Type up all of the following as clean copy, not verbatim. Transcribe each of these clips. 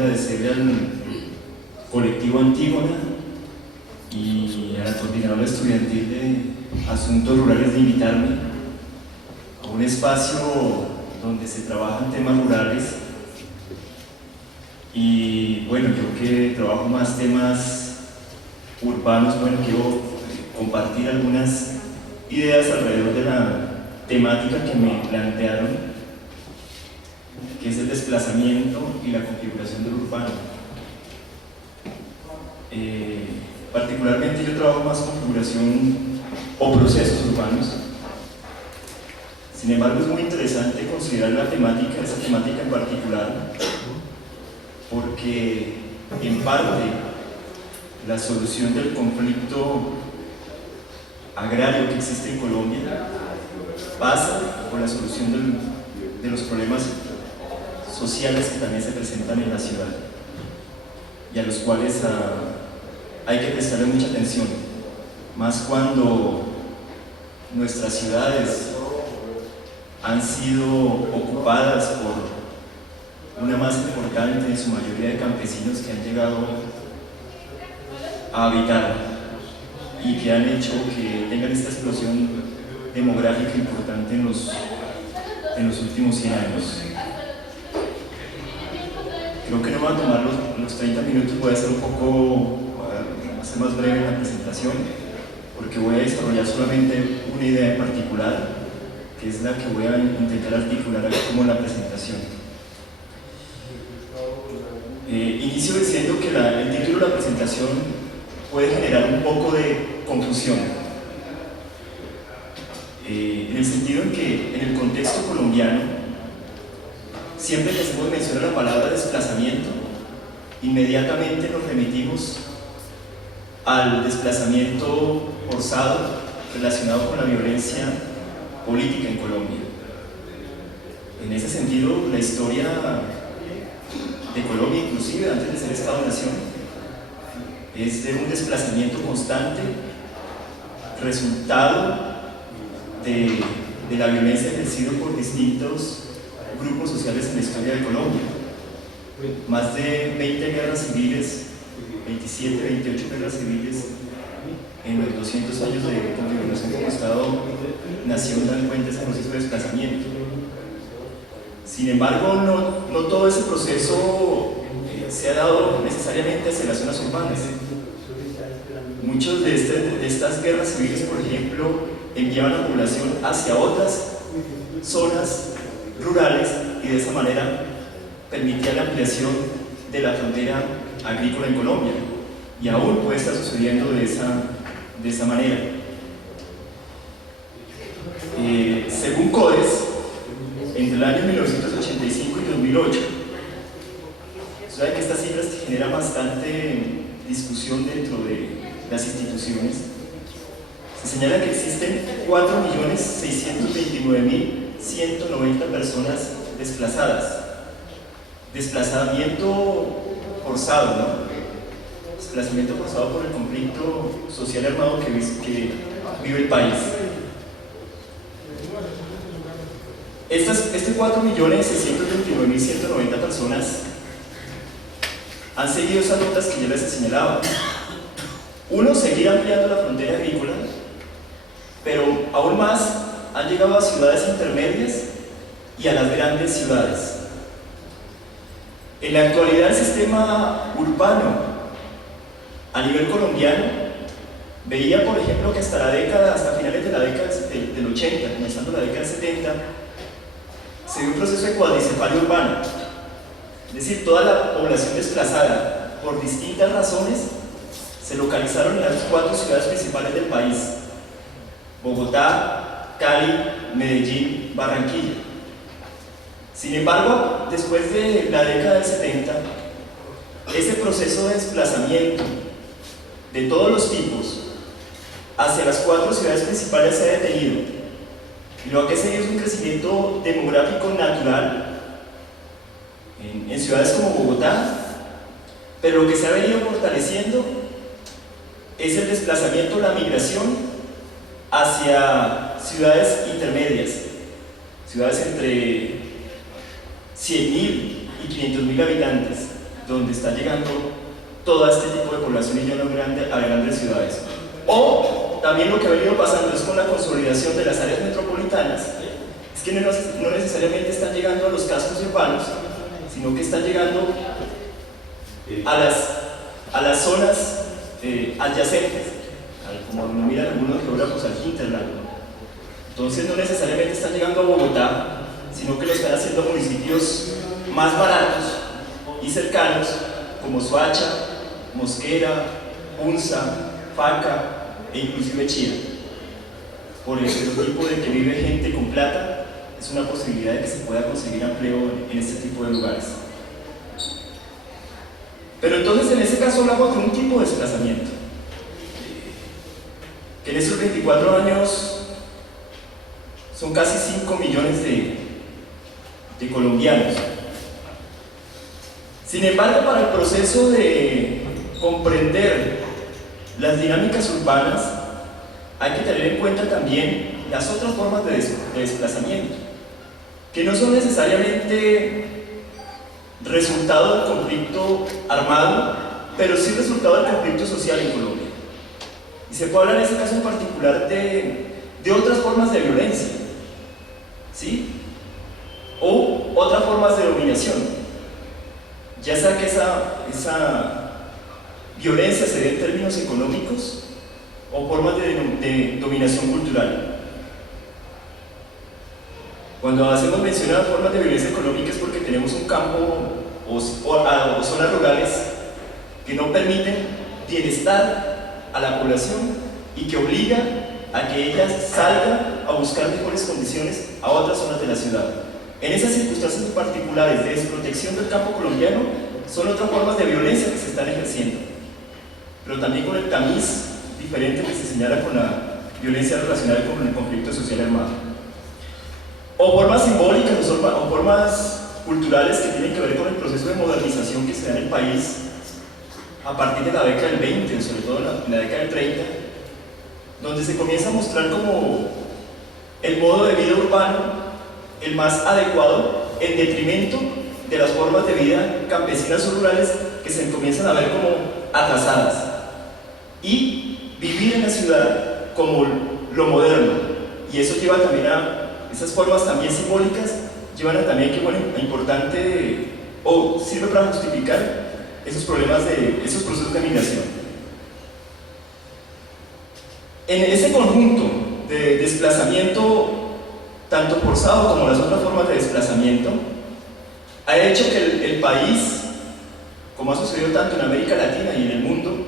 agradecerle al colectivo Antígona y a la coordinadora estudiantil de Asuntos Rurales de invitarme a un espacio donde se trabajan temas rurales. Y bueno, yo que trabajo más temas urbanos, bueno, quiero compartir algunas ideas alrededor de la temática que me plantearon, que es el desplazamiento y la configuración del urbano. Particularmente yo trabajo más configuración o procesos urbanos. Sin embargo, es muy interesante considerar esa temática en particular, porque en parte la solución del conflicto agrario que existe en Colombia pasa por la solución de los problemas sociales que también se presentan en la ciudad y a los cuales hay que prestarle mucha atención, más cuando nuestras ciudades han sido ocupadas por una masa importante, en su mayoría de campesinos que han llegado a habitar y que han hecho que tengan esta explosión demográfica importante en los últimos 100 años. Creo que no voy a tomar los 30 minutos, voy a hacer hacer más breve la presentación, porque voy a desarrollar solamente una idea en particular, que es la que voy a intentar articular aquí como la presentación. Inicio diciendo que el título de la presentación puede generar un poco de confusión, en el sentido en que en el contexto colombiano, siempre que hacemos mención a la palabra desplazamiento, inmediatamente nos remitimos al desplazamiento forzado relacionado con la violencia política en Colombia. En ese sentido, la historia de Colombia, inclusive antes de ser Estado-Nación, es de un desplazamiento constante, resultado de la violencia ejercida por distintos grupos sociales en la historia de Colombia. Más de 20 guerras civiles, 27, 28 guerras civiles en los 200 años de configuración como Estado-Nación dan cuenta de ese proceso de desplazamiento. Sin embargo, no todo ese proceso se ha dado necesariamente hacia las zonas urbanas. Muchas de estas guerras civiles, por ejemplo, enviaban a la población hacia otras zonas rurales y de esa manera permitía la ampliación de la frontera agrícola en Colombia, y aún puede estar sucediendo de esa manera. Según CODES, entre el año 1985 y 2008, sabe que estas cifras generan bastante discusión dentro de las instituciones. Se señala que existen 4.629.190 personas desplazadas. Desplazamiento forzado, ¿no? Desplazamiento forzado por el conflicto social armado que vive el país. Este 4.629.190 personas han seguido esas rutas que yo les he señalado. Uno, seguir ampliando la frontera agrícola, pero aún más han llegado a ciudades intermedias y a las grandes ciudades. En la actualidad, el sistema urbano a nivel colombiano veía, por ejemplo, que hasta finales de la década del 80, comenzando la década del 70, se dio un proceso de cuadricefalia urbana, es decir, toda la población desplazada por distintas razones se localizaron en las 4 ciudades principales del país: Bogotá, Cali, Medellín, Barranquilla. Sin embargo, después de la década del 70, ese proceso de desplazamiento de todos los tipos hacia las 4 ciudades principales se ha detenido, y lo que ha seguido es un crecimiento demográfico natural en ciudades como Bogotá, pero lo que se ha venido fortaleciendo es el desplazamiento, la migración hacia ciudades intermedias, ciudades entre 100.000 y 500.000 habitantes, donde está llegando todo este tipo de población y ya no a grandes ciudades. O también lo que ha venido pasando es con la consolidación de las áreas metropolitanas, es que no necesariamente están llegando a los cascos urbanos, sino que están llegando a las zonas adyacentes, como denominan algunos geógrafos, al hinterland. Entonces no necesariamente están llegando a Bogotá, sino que lo están haciendo a municipios más baratos y cercanos, como Soacha, Mosquera, Punza, Faca e inclusive Chía. Por el tipo de que vive gente con plata, es una posibilidad de que se pueda conseguir empleo en este tipo de lugares. Pero entonces en ese caso hablamos de un tipo de desplazamiento, que en esos 24 años son casi 5 millones de colombianos. Sin embargo, para el proceso de comprender las dinámicas urbanas, hay que tener en cuenta también las otras formas de desplazamiento, que no son necesariamente resultado del conflicto armado, pero sí resultado del conflicto social en Colombia. Y se puede hablar en este caso en particular de otras formas de violencia, ¿sí? O otras formas de dominación, ya sea que esa violencia se dé en términos económicos o formas de dominación cultural. Cuando hacemos mención a formas de violencia económica es porque tenemos un campo o zonas rurales que no permiten bienestar a la población y que obligan a que ella salga a buscar mejores condiciones a otras zonas de la ciudad. En esas circunstancias particulares de desprotección del campo colombiano son otras formas de violencia que se están ejerciendo, pero también con el tamiz diferente que se señala con la violencia relacionada con el conflicto social armado. O formas simbólicas o formas culturales que tienen que ver con el proceso de modernización que se da en el país a partir de la década del 20, sobre todo en la década del 30, donde se comienza a mostrar como el modo de vida urbano el más adecuado en detrimento de las formas de vida campesinas o rurales que se comienzan a ver como atrasadas, y vivir en la ciudad como lo moderno. Y eso lleva también esas formas también simbólicas llevan a también que, bueno, importante, o sirve para justificar esos procesos de migración. En ese conjunto de desplazamiento, tanto forzado como las otras formas de desplazamiento, ha hecho que el país, como ha sucedido tanto en América Latina y en el mundo,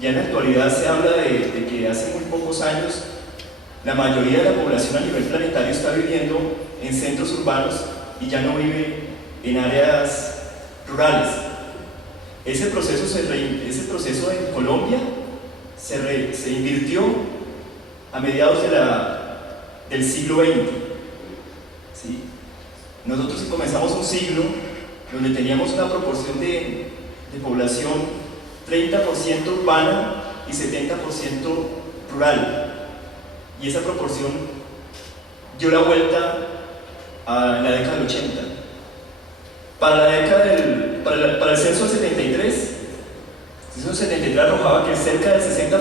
ya en la actualidad se habla de que hace muy pocos años la mayoría de la población a nivel planetario está viviendo en centros urbanos y ya no vive en áreas rurales. Ese proceso en Colombia se invirtió a mediados del siglo XX. ¿Sí? Nosotros comenzamos un siglo donde teníamos una proporción de población 30% urbana y 70% rural. Y esa proporción dio la vuelta en la década del 80. Para el censo del 73, el censo del 73 arrojaba que cerca del 60%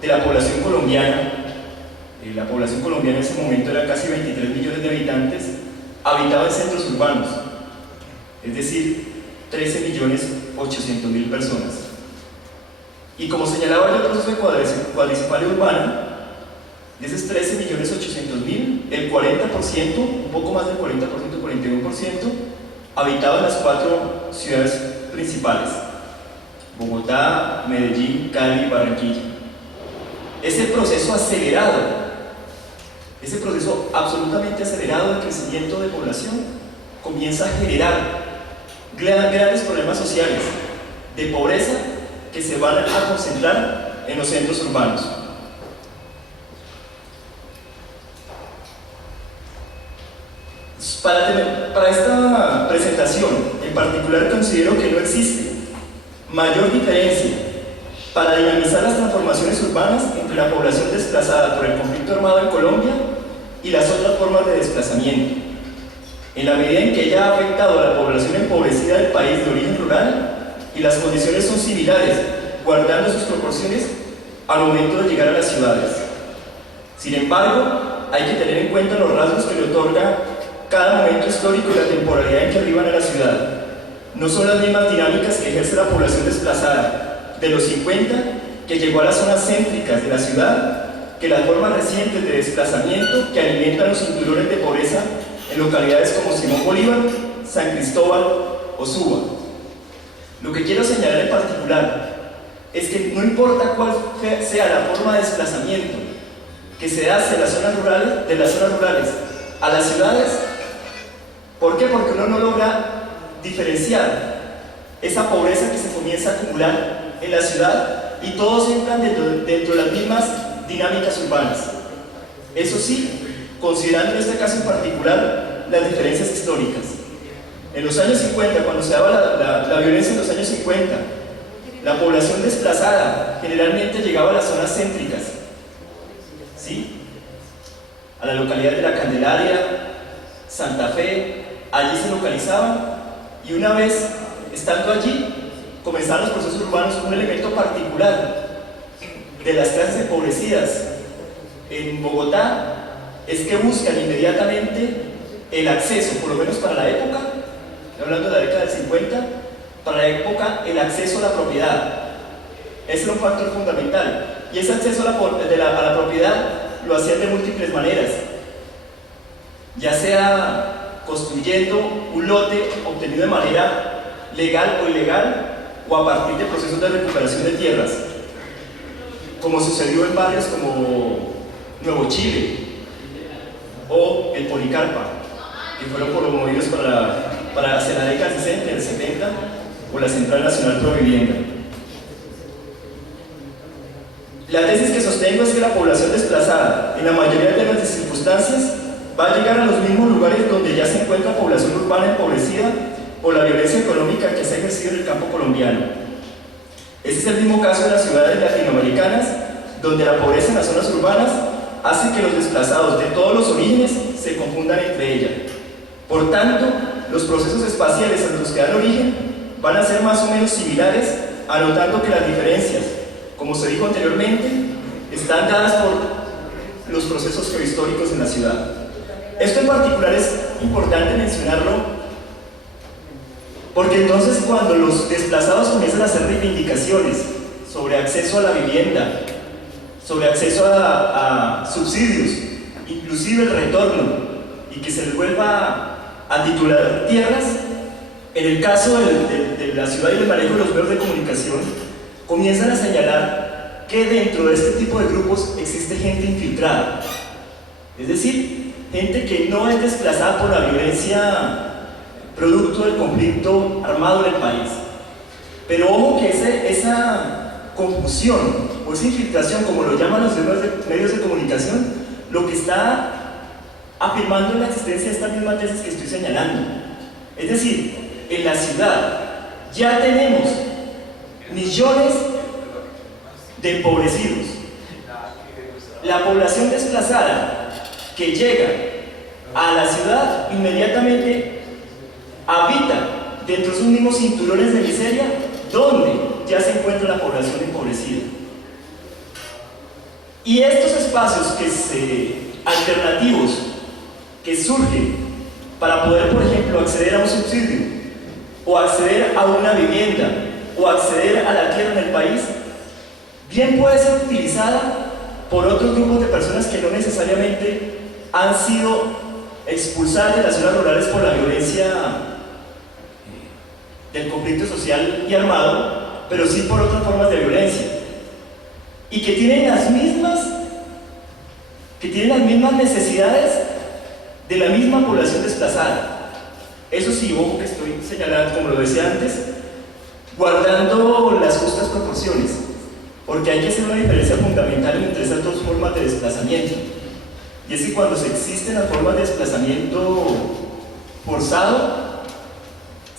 de la población colombiana, la población colombiana en ese momento era casi 23 millones de habitantes, habitaba en centros urbanos, es decir, 13.800.000 personas. Y como señalaba el proceso de cuadricefalia urbana, de esos 13.800.000, el 40%, un poco más del 40%, 41%, habitaba en las 4 ciudades principales: Bogotá, Medellín, Cali y Barranquilla. Ese proceso acelerado, ese proceso absolutamente acelerado de crecimiento de población comienza a generar grandes problemas sociales de pobreza que se van a concentrar en los centros urbanos. Para esta presentación en particular considero que no existe mayor diferencia para dinamizar las transformaciones urbanas entre la población desplazada por el conflicto armado en Colombia y las otras formas de desplazamiento. en la medida en que ella ha afectado a la población empobrecida del país de origen rural y las condiciones son similares, guardando sus proporciones al momento de llegar a las ciudades. Sin embargo, hay que tener en cuenta los rasgos que le otorga cada momento histórico y la temporalidad en que arriban a la ciudad. No son las mismas dinámicas que ejerce la población desplazada de los 50 que llegó a las zonas céntricas de la ciudad que las formas recientes de desplazamiento que alimentan los cinturones de pobreza en localidades como Simón Bolívar, San Cristóbal o Suba. Lo que quiero señalar en particular es que no importa cuál sea la forma de desplazamiento que se hace de las zonas rurales a las ciudades. ¿Por qué? Porque uno no logra diferenciar esa pobreza que se comienza a acumular en la ciudad y todos entran dentro de las mismas dinámicas urbanas. Eso sí, considerando en este caso en particular las diferencias históricas. En los años 50, cuando se daba la violencia en los años 50, la población desplazada generalmente llegaba a las zonas céntricas, ¿sí? A la localidad de La Candelaria, Santa Fe, allí se localizaban y una vez estando allí comenzaron los procesos urbanos. Un elemento particular de las clases empobrecidas en Bogotá es que buscan inmediatamente el acceso, por lo menos para la época, hablando de la década del 50, para la época el acceso a la propiedad. Ese era un factor fundamental y ese acceso a la propiedad lo hacían de múltiples maneras, ya sea construyendo un lote obtenido de manera legal o ilegal o a partir de procesos de recuperación de tierras, como sucedió en barrios como Nuevo Chile o el Policarpa, que fueron promovidos hacia la década del 60 y del 70, o la Central Nacional Pro Vivienda. La tesis que sostengo es que la población desplazada, en la mayoría de las circunstancias, va a llegar a los mismos lugares donde ya se encuentra población urbana empobrecida por la violencia económica que se ha ejercido en el campo colombiano. Este es el mismo caso de las ciudades latinoamericanas, donde la pobreza en las zonas urbanas hace que los desplazados de todos los orígenes se confundan entre ellas. Por tanto, los procesos espaciales a los que dan origen van a ser más o menos similares, anotando que las diferencias, como se dijo anteriormente, están dadas por los procesos geohistóricos en la ciudad. Esto en particular es importante mencionarlo porque entonces cuando los desplazados comienzan a hacer reivindicaciones sobre acceso a la vivienda, sobre acceso a subsidios, inclusive el retorno, y que se les vuelva a titular tierras, en el caso de la ciudad y el manejo de los medios de comunicación, comienzan a señalar que dentro de este tipo de grupos existe gente infiltrada, es decir, gente que no es desplazada por la violencia producto del conflicto armado en el país. Pero ojo que esa confusión o esa infiltración, como lo llaman los medios de comunicación, lo que está afirmando la existencia de estas mismas tesis que estoy señalando. Es decir, en la ciudad ya tenemos millones de empobrecidos. La población desplazada que llega a la ciudad inmediatamente habita dentro de sus mismos cinturones de miseria donde ya se encuentra la población empobrecida. Y estos espacios alternativos que surgen para poder, por ejemplo, acceder a un subsidio o acceder a una vivienda o acceder a la tierra en el país, bien puede ser utilizada por otros grupos de personas que no necesariamente han sido expulsadas de las zonas rurales por la violencia del conflicto social y armado, pero sí por otras formas de violencia, y que tienen las mismas necesidades de la misma población desplazada. Eso sí, ojo que estoy señalando, como lo decía antes, guardando las justas proporciones, porque hay que hacer una diferencia fundamental entre esas dos formas de desplazamiento. Y es que cuando se existen las formas de desplazamiento forzado,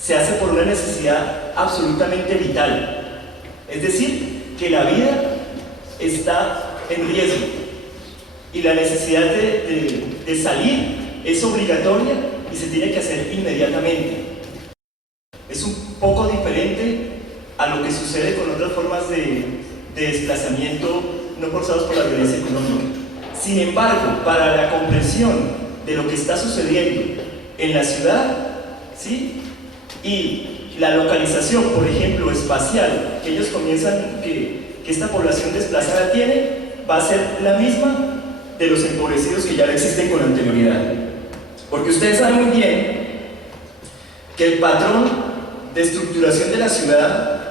se hace por una necesidad absolutamente vital, es decir, que la vida está en riesgo y la necesidad de salir es obligatoria y se tiene que hacer inmediatamente. Es un poco diferente a lo que sucede con otras formas de desplazamiento no forzados por la violencia económica. Sin embargo, para la comprensión de lo que está sucediendo en la ciudad, ¿sí?, y la localización, por ejemplo, espacial, que ellos comienzan, que esta población desplazada tiene, va a ser la misma de los empobrecidos que ya existen con anterioridad. Porque ustedes saben muy bien que el patrón de estructuración de la ciudad,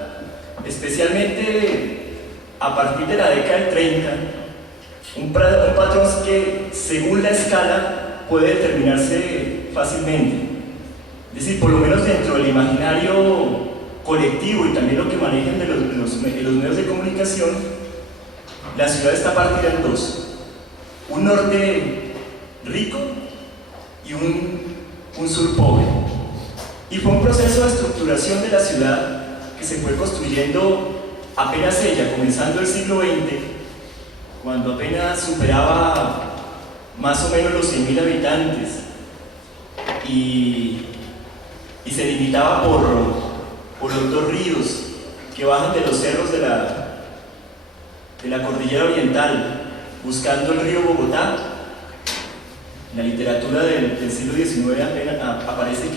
especialmente a partir de la década del 30, un patrón que según la escala puede determinarse fácilmente. Es decir, por lo menos dentro del imaginario colectivo y también lo que manejan de los medios de comunicación, la ciudad está partida en dos: un norte rico y un sur pobre. Y fue un proceso de estructuración de la ciudad que se fue construyendo apenas ella, comenzando el siglo XX, cuando apenas superaba más o menos los 100.000 habitantes y se limitaba por los dos ríos que bajan de los cerros de la cordillera oriental, buscando el río Bogotá. En la literatura del siglo XIX aparece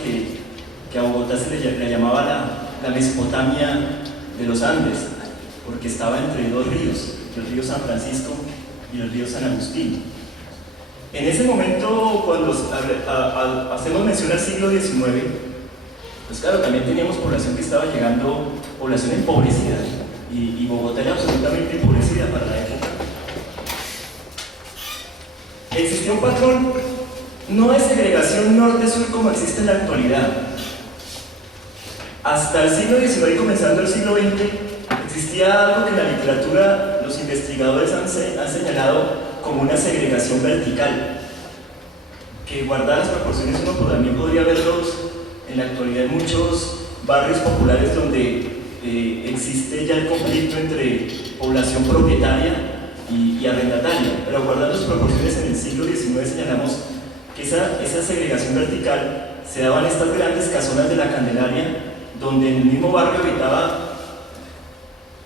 que a Bogotá se le llamaba la Mesopotamia de los Andes, porque estaba entre dos ríos, el río San Francisco y el río San Agustín. En ese momento, cuando hacemos mención al siglo XIX, pues claro, también teníamos población que estaba llegando, población empobrecida, y Bogotá era absolutamente empobrecida para la época. Existía un patrón no de segregación norte-sur como existe en la actualidad. Hasta el siglo XIX y comenzando el siglo XX, existía algo que en la literatura los investigadores han señalado como una segregación vertical, que guardadas las proporciones uno también podría verlos en la actualidad en muchos barrios populares donde existe ya el conflicto entre población propietaria y arrendataria, pero guardando sus proporciones en el siglo XIX señalamos que esa segregación vertical se daba en estas grandes casonas de la Candelaria, donde en el mismo barrio habitaba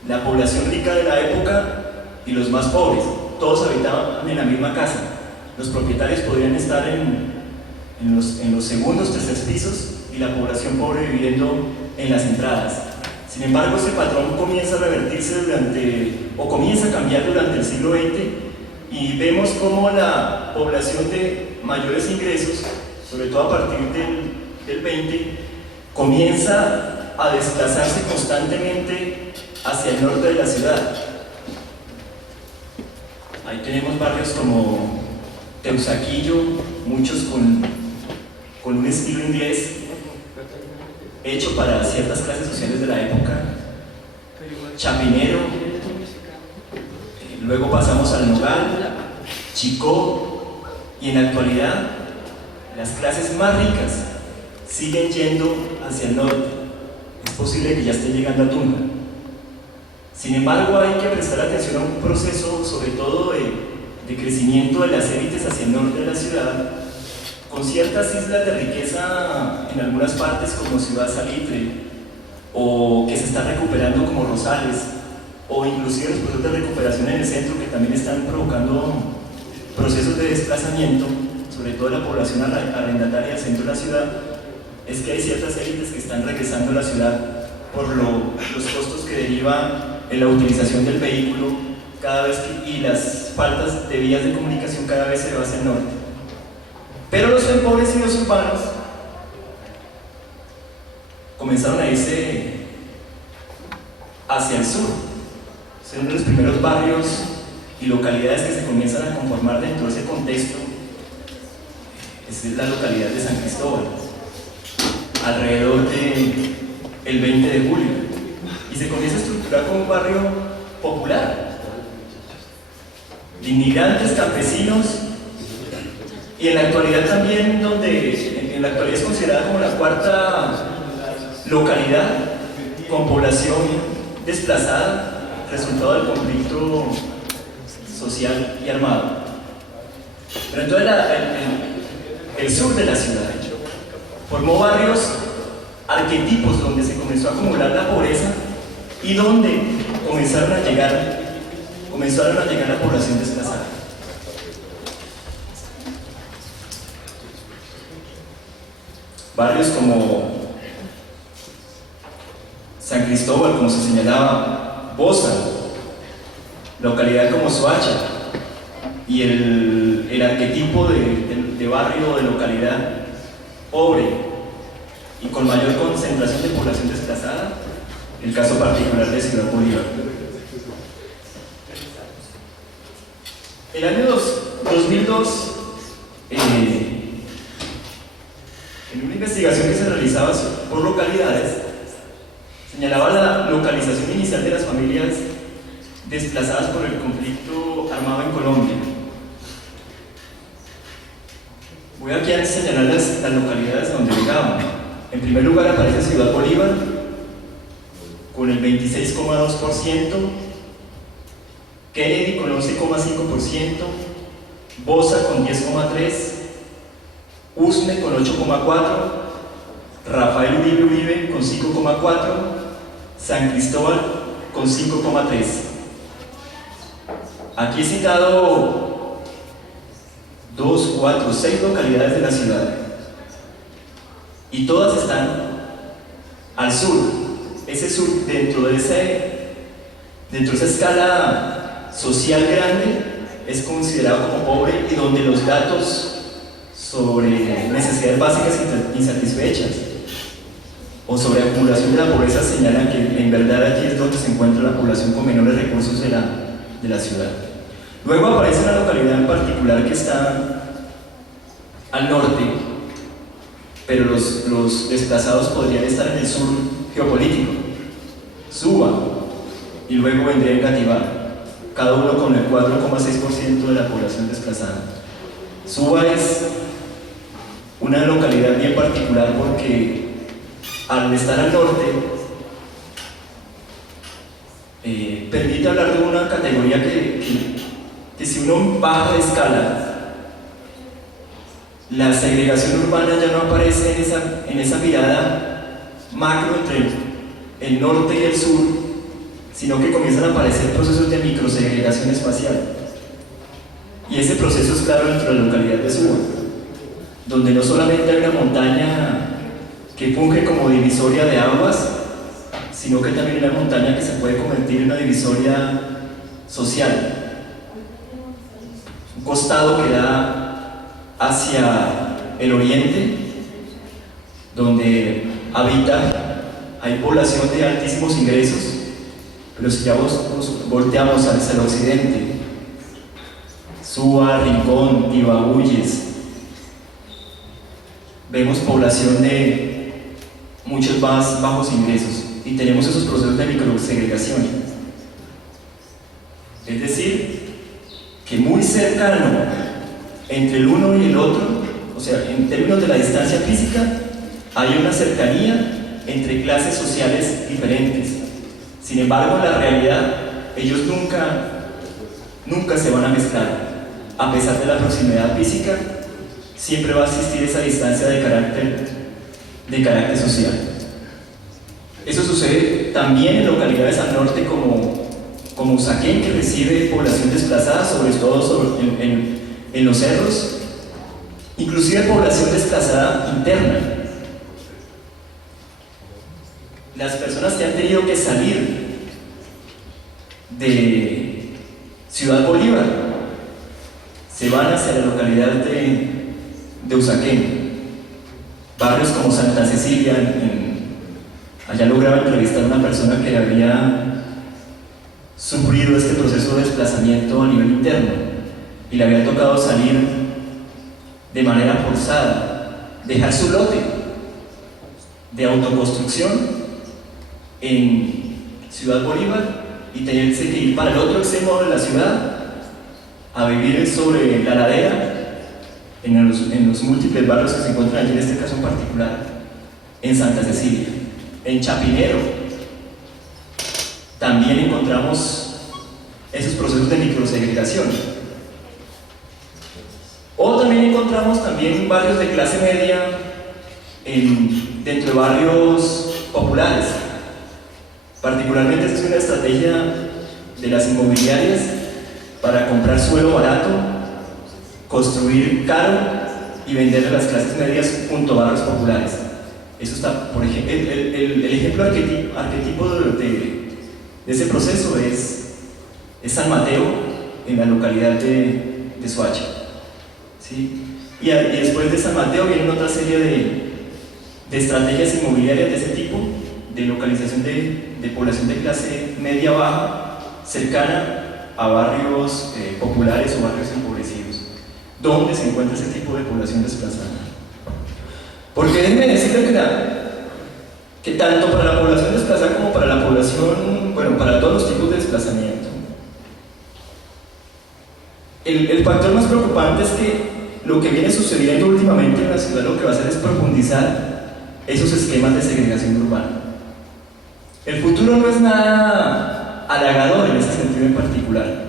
la población rica de la época y los más pobres. Todos habitaban en la misma casa. Los propietarios podrían estar en los segundos, terceros pisos, y la población pobre viviendo en las entradas. Sin embargo, ese patrón comienza a revertirse comienza a cambiar durante el siglo XX, y vemos cómo la población de mayores ingresos, sobre todo a partir del 20, comienza a desplazarse constantemente hacia el norte de la ciudad. Ahí tenemos barrios como Teusaquillo, muchos con un estilo inglés hecho para ciertas clases sociales de la época, Chapinero, luego pasamos al Nogal, Chicó, y en la actualidad las clases más ricas siguen yendo hacia el norte. Es posible que ya esté llegando a Tunja. Sin embargo, hay que prestar atención a un proceso, sobre todo de crecimiento de las élites hacia el norte de la ciudad, con ciertas islas de riqueza en algunas partes como Ciudad Salitre, o que se está recuperando como Rosales, o inclusive los procesos de recuperación en el centro que también están provocando procesos de desplazamiento, sobre todo de la población arrendataria del centro de la ciudad. Es que hay ciertas élites que están regresando a la ciudad por los costos que deriva en la utilización del vehículo cada vez y las faltas de vías de comunicación cada vez se va hacia el norte. Pero los empobrecidos urbanos comenzaron a irse hacia el sur. Son uno de los primeros barrios y localidades que se comienzan a conformar dentro de ese contexto. Es la localidad de San Cristóbal, alrededor del 20 de julio, y se comienza a estructurar como un barrio popular de inmigrantes, campesinos, y en la actualidad también, en la actualidad es considerada como la cuarta localidad con población desplazada, resultado del conflicto social y armado. Pero entonces el sur de la ciudad Formó barrios arquetipos donde se comenzó a acumular la pobreza y donde comenzaron a llegar la población desplazada. Barrios como San Cristóbal, como se señalaba, Bosa, localidad como Soacha, y el arquetipo de barrio o de localidad pobre y con mayor concentración de población desplazada, el caso particular de Ciudad Bolívar. El año 2002, en una investigación que se realizaba por localidades, señalaba la localización inicial de las familias desplazadas por el conflicto armado en Colombia. Voy aquí a señalar las localidades donde llegaban. En primer lugar aparece Ciudad Bolívar con el 26,2%, Kennedy con 11,5%, Bosa con 10,3%, Usme con 8,4%, Rafael Uribe con 5,4%, San Cristóbal con 5,3%. Aquí he citado 2, 4, 6 localidades de la ciudad y todas están al sur. Ese sur, dentro de esa escala social grande, es considerado como pobre y donde los datos sobre necesidades básicas insatisfechas o sobre acumulación de la pobreza señalan que en verdad aquí es donde se encuentra la población con menores recursos de la ciudad. Luego aparece una localidad en particular que está al norte, pero los desplazados podrían estar en el sur geopolítico, Suba, y luego vendría Engativá, cada uno con el 4,6% de la población desplazada. Suba es una localidad bien particular porque al estar al norte permite hablar de una categoría que si uno baja de escala, la segregación urbana ya no aparece en esa mirada macro entre el norte y el sur, sino que comienzan a aparecer procesos de microsegregación espacial. Y ese proceso es claro dentro de la localidad de Suba, donde no solamente hay una montaña que funge como divisoria de aguas, sino que también hay una montaña que se puede convertir en una divisoria social. Un costado que da hacia el oriente, donde hay población de altísimos ingresos, pero si ya volteamos hacia el occidente, Suba, Rincón, Ibaúyes, vemos población de muchos más bajos ingresos y tenemos esos procesos de microsegregación. Es decir, que muy cercano entre el uno y el otro, o sea, en términos de la distancia física, hay una cercanía entre clases sociales diferentes. Sin embargo, en la realidad, ellos nunca se van a mezclar. A pesar de la proximidad física, siempre va a existir esa distancia de carácter social. Eso sucede también en localidades al norte como Usaquén, que recibe población desplazada, sobre todo en los cerros, inclusive población desplazada interna. Las personas que han tenido que salir de Ciudad Bolívar se van hacia la localidad de Usaquén. Barrios como Santa Cecilia, allá lograba entrevistar a una persona que había sufrido este proceso de desplazamiento a nivel interno y le había tocado salir de manera forzada, dejar su lote de autoconstrucción en Ciudad Bolívar y tenerse que ir para el otro extremo de la ciudad a vivir sobre la ladera en los múltiples barrios que se encuentran allí, en este caso en particular en Santa Cecilia. En Chapinero también encontramos esos procesos de microsegregación. O también encontramos también barrios de clase media dentro de barrios populares. Particularmente esta es una estrategia de las inmobiliarias para comprar suelo barato, construir caro y venderle a las clases medias junto a barrios populares. Eso está, por ejemplo, el ejemplo arquetipo de ese proceso es San Mateo, en la localidad de Soacha. ¿Sí? Y después de San Mateo vienen otra serie de estrategias inmobiliarias de ese tipo, de localización de población de clase media-baja, cercana a barrios populares o barrios empobrecidos, donde se encuentra ese tipo de población desplazada. Porque déjenme decirles que tanto para la población desplazada como para la población, bueno, para todos los tipos de desplazamiento, el factor más preocupante es que lo que viene sucediendo últimamente en la ciudad lo que va a hacer es profundizar esos esquemas de segregación urbana. El futuro no es nada halagador en ese sentido en particular,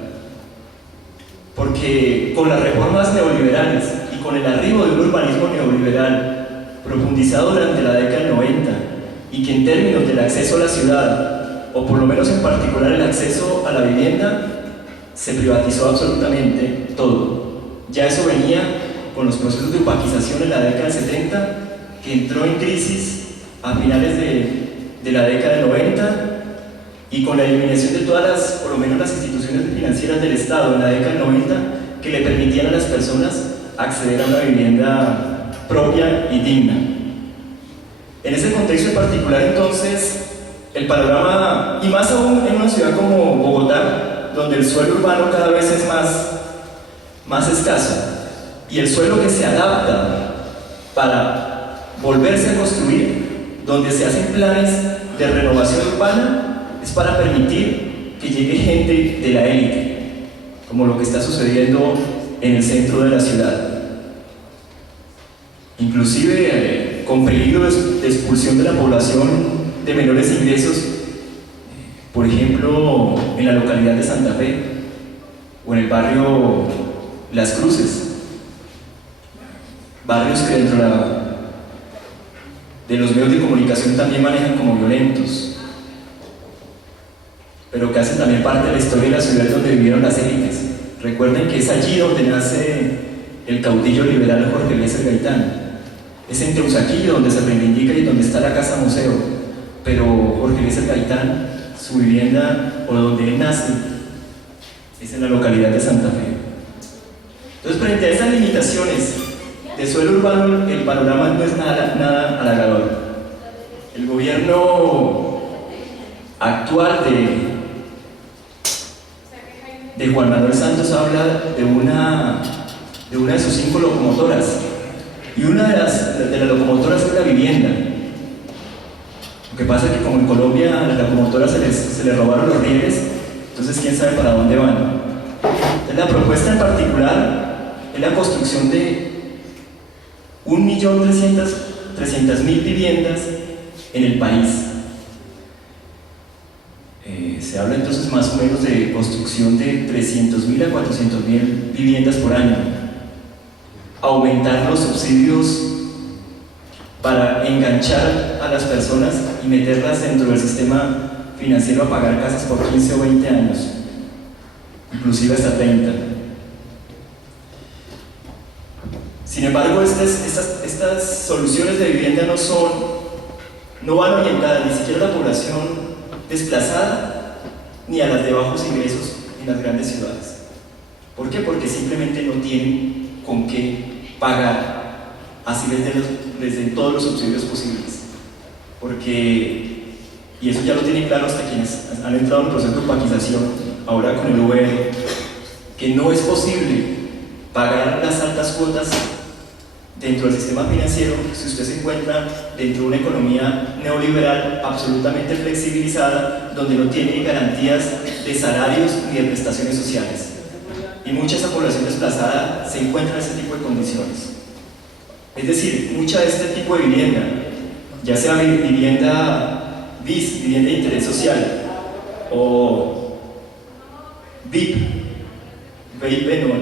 porque con las reformas neoliberales y con el arribo de un urbanismo neoliberal profundizado durante la década del 90 y que en términos del acceso a la ciudad, o por lo menos en particular el acceso a la vivienda, se privatizó absolutamente todo. Ya eso venía con los procesos de opaquización en la década del 70, que entró en crisis a finales de la década del 90, y con la eliminación de todas las, por lo menos las instituciones financieras del Estado en la década del 90, que le permitían a las personas acceder a una vivienda propia y digna. En ese contexto en particular, entonces, el panorama, y más aún en una ciudad como Bogotá, donde el suelo urbano cada vez es más escaso, y el suelo que se adapta para volverse a construir, donde se hacen planes de renovación urbana, es para permitir que llegue gente de la élite, como lo que está sucediendo en el centro de la ciudad. Inclusive con peligro de expulsión de la población de menores ingresos, por ejemplo, en la localidad de Santa Fe o en el barrio Las Cruces, barrios que dentro de los medios de comunicación también manejan como violentos, pero que hacen también parte de la historia de la ciudad donde vivieron las élites. Recuerden que es allí donde nace el caudillo liberal Jorge Eliezer Gaitán. Es en Teusaquillo donde se reivindica y donde está la casa museo, pero Jorge Eliezer Gaitán, su vivienda o donde él nace, es en la localidad de Santa Fe. Entonces, frente a estas limitaciones de suelo urbano, el panorama no es nada halagador. El gobierno actual de Juan Manuel Santos habla de una de sus 5 locomotoras, y una de las locomotoras es la vivienda. Lo que pasa es que como en Colombia a las locomotoras se les robaron los rieles, entonces quién sabe para dónde van. Entonces, la propuesta en particular es la construcción de 1.300.000 viviendas en el país. Se habla entonces más o menos de construcción de 300.000 a 400.000 viviendas por año. Aumentar los subsidios para enganchar a las personas y meterlas dentro del sistema financiero a pagar casas por 15 o 20 años, inclusive hasta 30. Sin embargo, estas soluciones de vivienda no van orientadas ni siquiera a la población desplazada ni a las de bajos ingresos en las grandes ciudades. ¿Por qué? Porque simplemente no tienen con qué pagar, así les den todos los subsidios posibles. Porque, y eso ya lo tienen claro hasta quienes han entrado en un proceso de opaquización, ahora con el VR, que no es posible pagar las altas cuotas dentro del sistema financiero si usted se encuentra dentro de una economía neoliberal absolutamente flexibilizada, donde no tiene garantías de salarios ni de prestaciones sociales. Y mucha de esa población desplazada se encuentra en ese tipo de condiciones. Es decir, mucha de este tipo de vivienda, ya sea vivienda BIS, vivienda de interés social, o VIP, no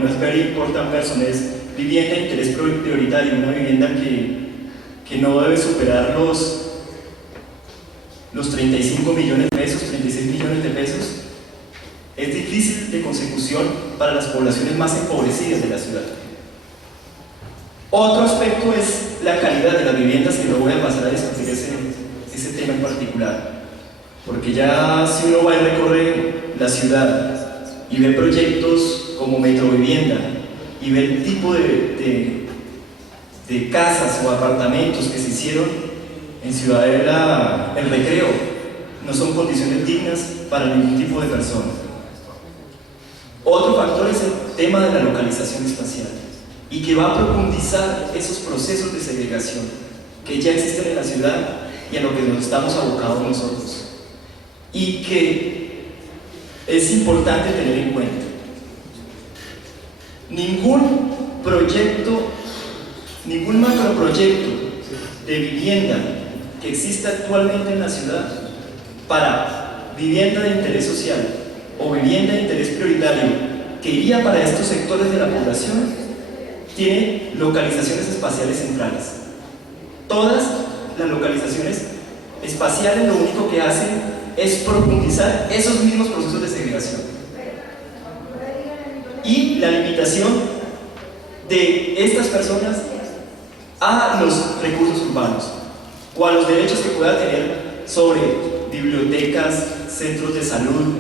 es Very Important Person, es vivienda de interés prioritario, una vivienda que no debe superar los 35 millones de pesos, 36 millones de pesos, es difícil de consecución para las poblaciones más empobrecidas de la ciudad. Otro aspecto es la calidad de las viviendas, que no voy a pasar a discutir ese tema en particular, porque ya si uno va y recorre la ciudad y ve proyectos como Metrovivienda y ve el tipo de casas o apartamentos que se hicieron en Ciudadela, El Recreo, no son condiciones dignas para ningún tipo de persona. Otro factor es el tema de la localización espacial, y que va a profundizar esos procesos de segregación que ya existen en la ciudad y a lo que nos estamos abocados nosotros, y que es importante tener en cuenta. Ningún proyecto, ningún macroproyecto de vivienda que exista actualmente en la ciudad para vivienda de interés social o vivienda de interés prioritario que iría para estos sectores de la población tiene localizaciones espaciales centrales. Todas las localizaciones espaciales lo único que hacen es profundizar esos mismos procesos de segregación y la limitación de estas personas a los recursos urbanos o a los derechos que pueda tener sobre bibliotecas, centros de salud,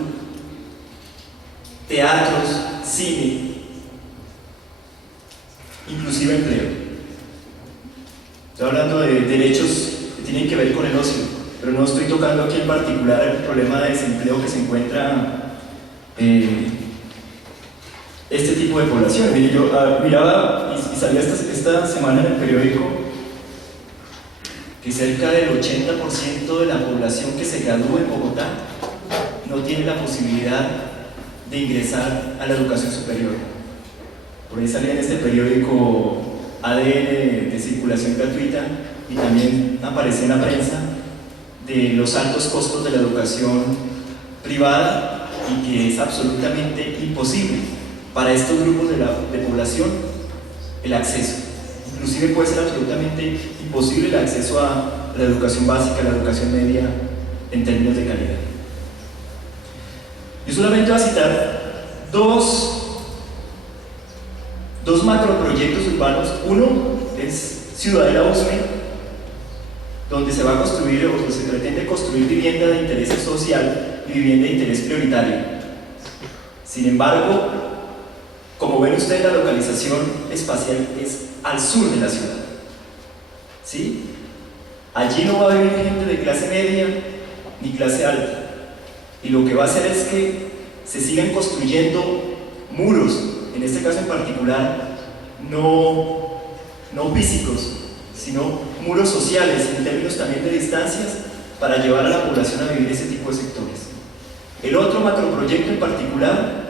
teatros, cine, inclusive empleo. Estoy hablando de derechos que tienen que ver con el ocio, pero no estoy tocando aquí en particular el problema de desempleo que se encuentra este tipo de población. Mire, yo miraba y salía esta semana en el periódico que cerca del 80% de la población que se gradúa en Bogotá no tiene la posibilidad de ingresar a la educación superior. Por ahí salía en este periódico ADN de circulación gratuita y también aparecía en la prensa de los altos costos de la educación privada y que es absolutamente imposible para estos grupos de población el acceso. Inclusive puede ser absolutamente imposible el acceso a la educación básica, a la educación media en términos de calidad. Yo solamente voy a citar dos macroproyectos urbanos. Uno es Ciudadela Usme, donde se va a construir o donde se pretende construir vivienda de interés social y vivienda de interés prioritario. Sin embargo, como ven ustedes, la localización espacial es al sur de la ciudad, ¿sí? Allí no va a vivir gente de clase media ni clase alta, y lo que va a hacer es que se sigan construyendo muros, en este caso en particular, no físicos, sino muros sociales, en términos también de distancias, para llevar a la población a vivir ese tipo de sectores. El otro macroproyecto en particular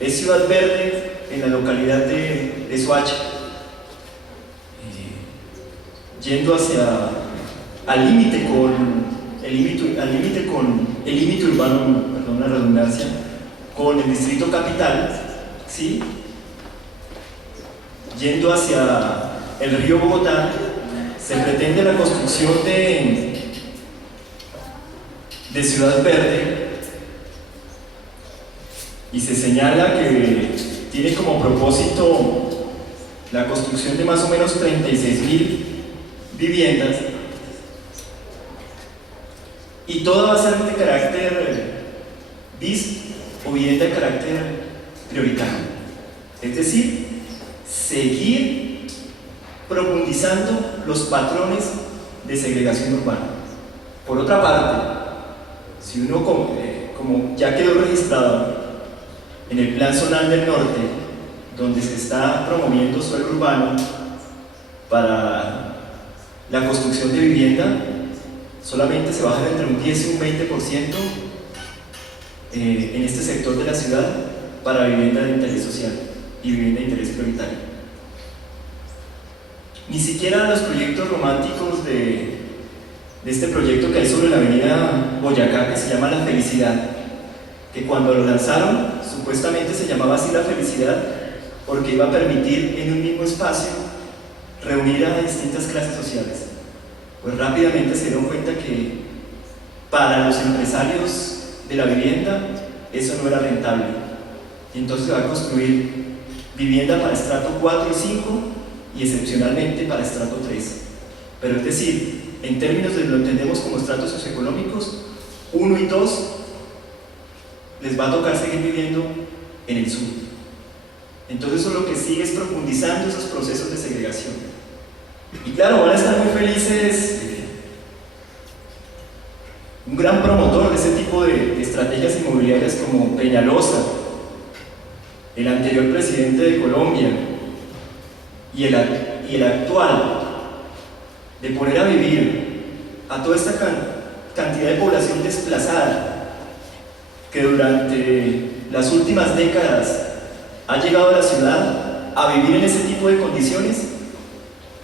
es Ciudad Verde, en la localidad de Soacha, yendo al límite con el límite urbano, perdón la redundancia, con el distrito capital, ¿sí? Yendo hacia el río Bogotá, se pretende la construcción de Ciudad Verde, y se señala que tiene como propósito la construcción de más o menos 36.000 viviendas, y todo va a ser de carácter BIS o vivienda de carácter prioritario, es decir, seguir profundizando los patrones de segregación urbana. Por otra parte, si uno como ya quedó registrado en el Plan Zonal del Norte, donde se está promoviendo suelo urbano para la construcción de vivienda, solamente se baja entre un 10 y un 20% en este sector de la ciudad para vivienda de interés social y vivienda de interés prioritario. Ni siquiera los proyectos románticos de este proyecto que hay sobre la avenida Boyacá, que se llama La Felicidad, que cuando lo lanzaron supuestamente se llamaba así La Felicidad porque iba a permitir en un mismo espacio reunir a distintas clases sociales. pues rápidamente se dieron cuenta que para los empresarios de la vivienda eso no era rentable. Y entonces se va a construir vivienda para estrato 4 y 5 y excepcionalmente para estrato 3. Pero es decir, en términos de lo entendemos como estratos socioeconómicos, 1 y 2 les va a tocar seguir viviendo en el sur. Entonces eso lo que sigue es profundizando esos procesos de segregación. Y claro, van a estar muy felices. Un gran promotor de ese tipo de estrategias inmobiliarias como Peñalosa, el anterior presidente de Colombia y el actual, de poner a vivir a toda esta cantidad de población desplazada que durante las últimas décadas ha llegado a la ciudad a vivir en ese tipo de condiciones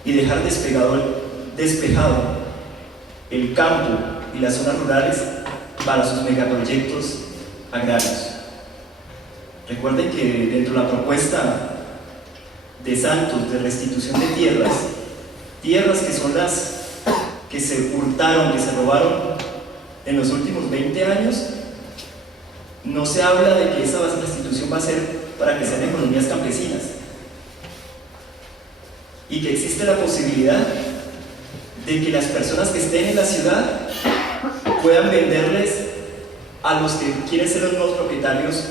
y dejar despejado el campo y las zonas rurales para sus megaproyectos agrarios. Recuerden que dentro de la propuesta de Santos de restitución de tierras que son las que se hurtaron, que se robaron en los últimos 20 años, no se habla de que esa restitución va a ser para que sean economías campesinas y que existe la posibilidad de que las personas que estén en la ciudad puedan venderles a los que quieren ser los nuevos propietarios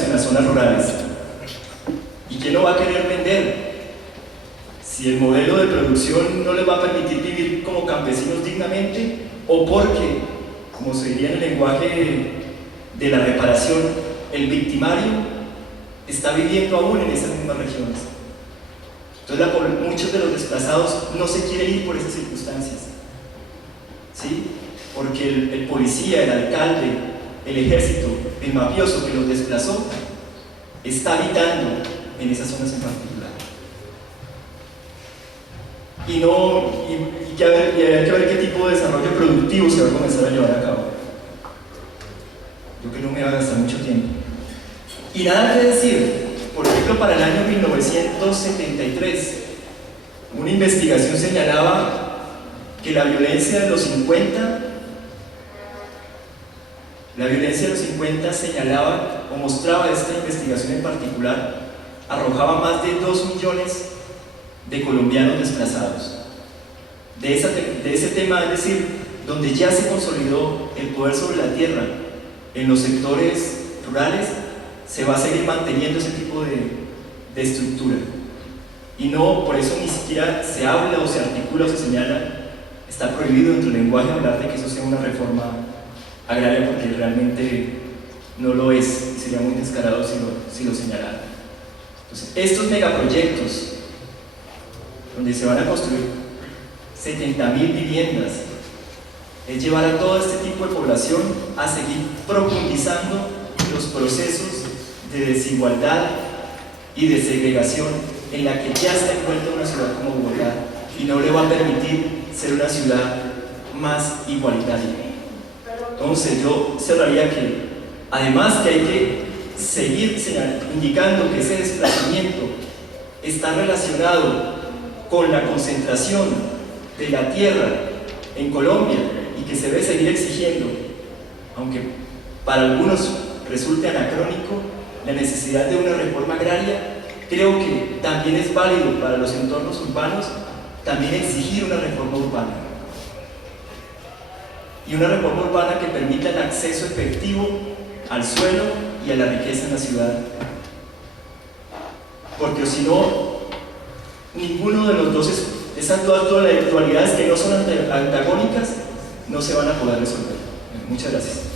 en las zonas rurales. ¿Y quién no va a querer vender? Si el modelo de producción no les va a permitir vivir como campesinos dignamente, o porque, como se diría en el lenguaje de la reparación, el victimario está viviendo aún en esas mismas regiones. Entonces muchos de los desplazados no se quieren ir por esas circunstancias, ¿sí? Porque el policía, el alcalde, el ejército, el mafioso que los desplazó está habitando en esas zonas en particular. Y hay que ver qué tipo de desarrollo productivo se va a comenzar a llevar a cabo. Yo creo que no me va a gastar mucho tiempo. Y nada que decir, por ejemplo, para el año 1973, una investigación señalaba que la violencia de los 50 señalaba, o mostraba esta investigación en particular, arrojaba más de 2 millones de colombianos desplazados. De ese tema, es decir, donde ya se consolidó el poder sobre la tierra en los sectores rurales, se va a seguir manteniendo ese tipo de estructura. Y no, por eso ni siquiera se habla o se articula o se señala, está prohibido dentro del lenguaje hablar de que eso sea una reforma agraria, porque realmente no lo es, y sería muy descarado si lo señalara. Entonces, estos megaproyectos, donde se van a construir 70.000 viviendas, es llevar a todo este tipo de población a seguir profundizando los procesos de desigualdad y de segregación en la que ya está envuelta una ciudad como Bogotá, y no le va a permitir ser una ciudad más igualitaria. Entonces yo cerraría que, además que hay que seguir indicando que ese desplazamiento está relacionado con la concentración de la tierra en Colombia y que se debe seguir exigiendo, aunque para algunos resulte anacrónico, la necesidad de una reforma agraria. Creo que también es válido para los entornos urbanos también exigir una reforma urbana, y una reforma urbana que permita el acceso efectivo al suelo y a la riqueza en la ciudad, porque si no, ninguno de los dos, esas dos dualidades que no son antagónicas, no se van a poder resolver. Muchas gracias.